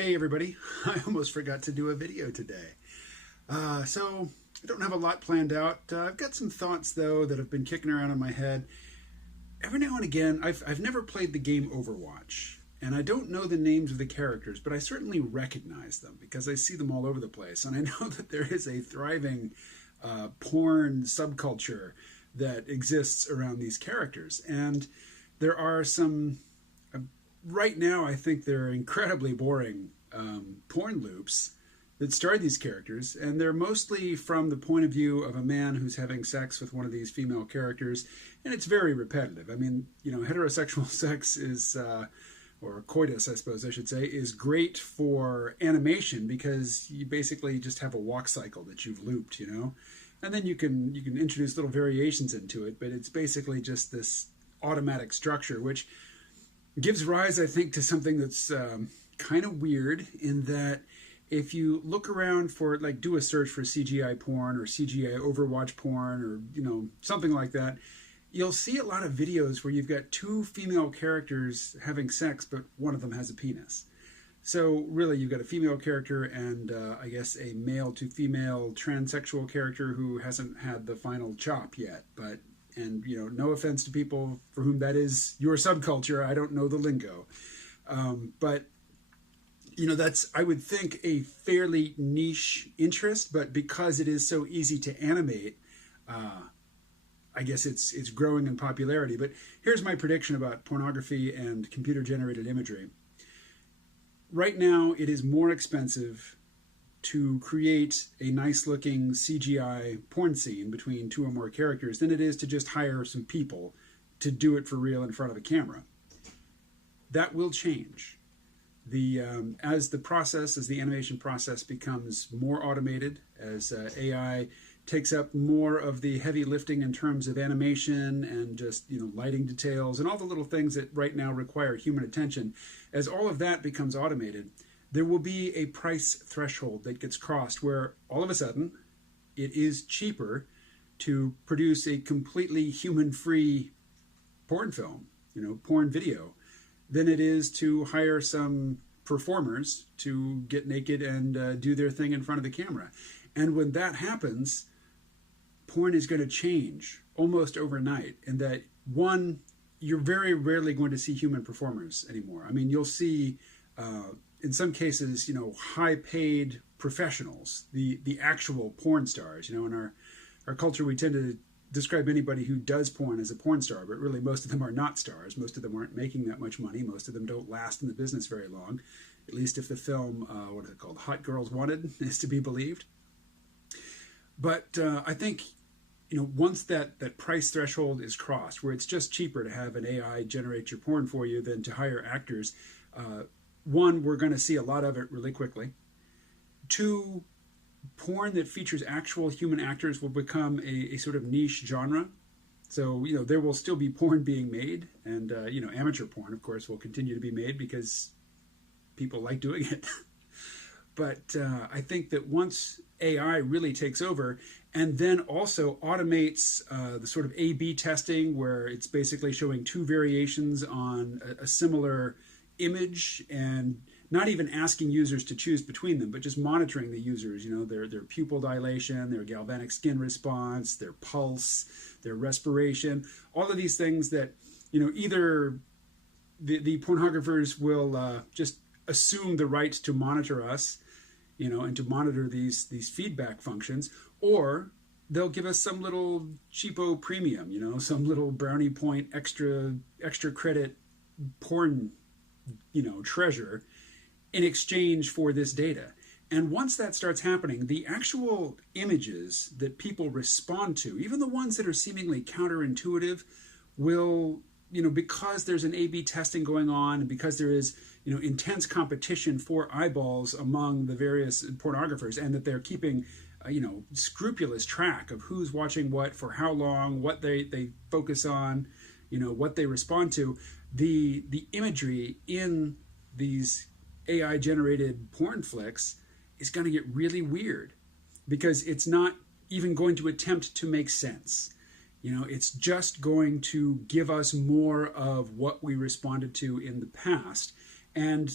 Hey everybody, I almost forgot to do a video today. So I don't have a lot planned out. I've got some thoughts though that have been kicking around in my head. Every now and again, I've never played the game Overwatch, and I don't know the names of the characters, but I certainly recognize them because I see them all over the place. And I know that there is a thriving porn subculture that exists around these characters. And there are some right now, I think they're incredibly boring porn loops that star these characters, and they're mostly from the point of view of a man who's having sex with one of these female characters, and it's very repetitive. I mean, heterosexual sex is, or coitus, I suppose I should say, is great for animation because you basically just have a walk cycle that you've looped, and then you can introduce little variations into it, but it's basically just this automatic structure, which gives rise, I think, to something that's kind of weird in that if you look around for, like, do a search for CGI porn or CGI Overwatch porn or, something like that, you'll see a lot of videos where you've got two female characters having sex, but one of them has a penis. So really, you've got a female character and I guess a male to female transsexual character who hasn't had the final chop yet, but no offense to people for whom that is your subculture. I don't know the lingo. But, that's, I would think, a fairly niche interest, but because it is so easy to animate, I guess it's growing in popularity. But here's my prediction about pornography and computer-generated imagery. Right now, it is more expensive to create a nice-looking CGI porn scene between two or more characters than it is to just hire some people to do it for real in front of a camera. That will change. As the animation process becomes more automated, as AI takes up more of the heavy lifting in terms of animation and just lighting details and all the little things that right now require human attention, as all of that becomes automated, there will be a price threshold that gets crossed where all of a sudden it is cheaper to produce a completely human-free porn film, porn video, than it is to hire some performers to get naked and do their thing in front of the camera. And when that happens, porn is going to change almost overnight in that, one, you're very rarely going to see human performers anymore. I mean, you'll see in some cases, high-paid professionals, the actual porn stars. In our culture, we tend to describe anybody who does porn as a porn star, but really most of them are not stars. Most of them aren't making that much money. Most of them don't last in the business very long, at least if the film, what is it called, Hot Girls Wanted, is to be believed. But I think, once that price threshold is crossed, where it's just cheaper to have an AI generate your porn for you than to hire actors, one, we're going to see a lot of it really quickly. Two, porn that features actual human actors will become a sort of niche genre. So, there will still be porn being made, and, amateur porn, of course, will continue to be made because people like doing it. But I think that once AI really takes over and then also automates the sort of A/B testing where it's basically showing two variations on a similar image and not even asking users to choose between them, but just monitoring the users, their pupil dilation, their galvanic skin response, their pulse, their respiration, all of these things that, either the pornographers will just assume the right to monitor us, and to monitor these feedback functions, or they'll give us some little cheapo premium, some little brownie point extra credit porn treasure in exchange for this data. And once that starts happening, the actual images that people respond to, even the ones that are seemingly counterintuitive, will, because there's an A/B testing going on and because there is, intense competition for eyeballs among the various pornographers, and that they're keeping, scrupulous track of who's watching what for how long, what they focus on, what they respond to, the imagery in these AI-generated porn flicks is going to get really weird because it's not even going to attempt to make sense. It's just going to give us more of what we responded to in the past. And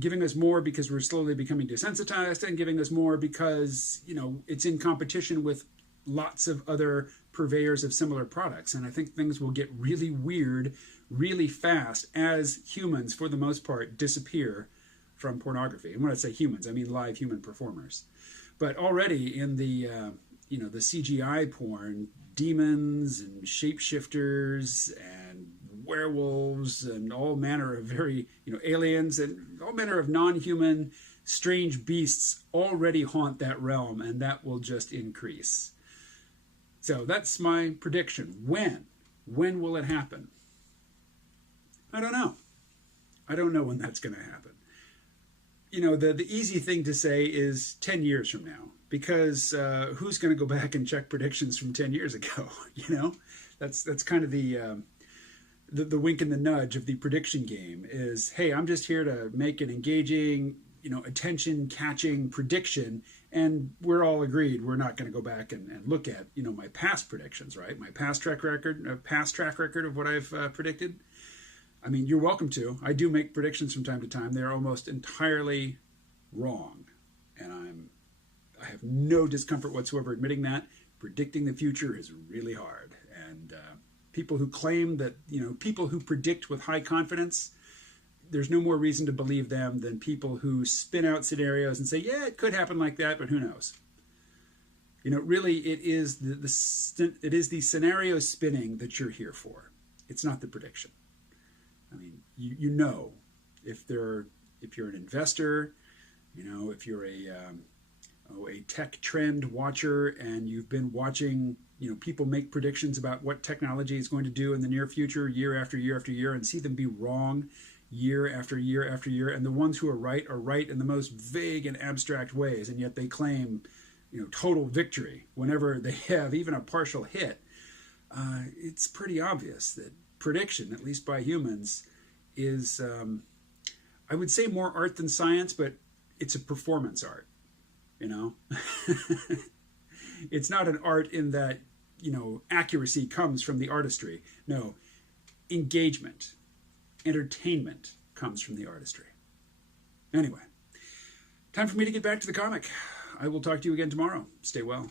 giving us more because we're slowly becoming desensitized, and giving us more because, it's in competition with lots of other purveyors of similar products. And I think things will get really weird really fast as humans, for the most part, disappear from pornography. And when I say humans, I mean live human performers. But already in the CGI porn, demons and shapeshifters and werewolves and all manner of aliens and all manner of non-human strange beasts already haunt that realm, and that will just increase. So that's my prediction. When will it happen? I don't know. I don't know when that's going to happen. The easy thing to say is 10 years from now, because who's going to go back and check predictions from 10 years ago? That's kind of the wink and the nudge of the prediction game is, hey, I'm just here to make an engaging, attention-catching prediction, and we're all agreed we're not going to go back and look at, my past predictions, right? My past track record of what I've predicted. I mean, you're welcome to. I do make predictions from time to time. They're almost entirely wrong, and I have no discomfort whatsoever admitting that. Predicting the future is really hard, and people who claim that, people who predict with high confidence, there's no more reason to believe them than people who spin out scenarios and say, yeah, it could happen like that, but who knows? Really, it is the scenario spinning that you're here for. It's not the prediction. I mean, if you're an investor, if you're a tech trend watcher, and you've been watching, people make predictions about what technology is going to do in the near future, year after year after year, and see them be wrong year after year after year, and the ones who are right in the most vague and abstract ways, and yet they claim, total victory whenever they have even a partial hit. It's pretty obvious that prediction, at least by humans, is, I would say, more art than science, but it's a performance art, It's not an art in that, accuracy comes from the artistry. No, engagement, entertainment comes from the artistry. Anyway, time for me to get back to the comic. I will talk to you again tomorrow. Stay well.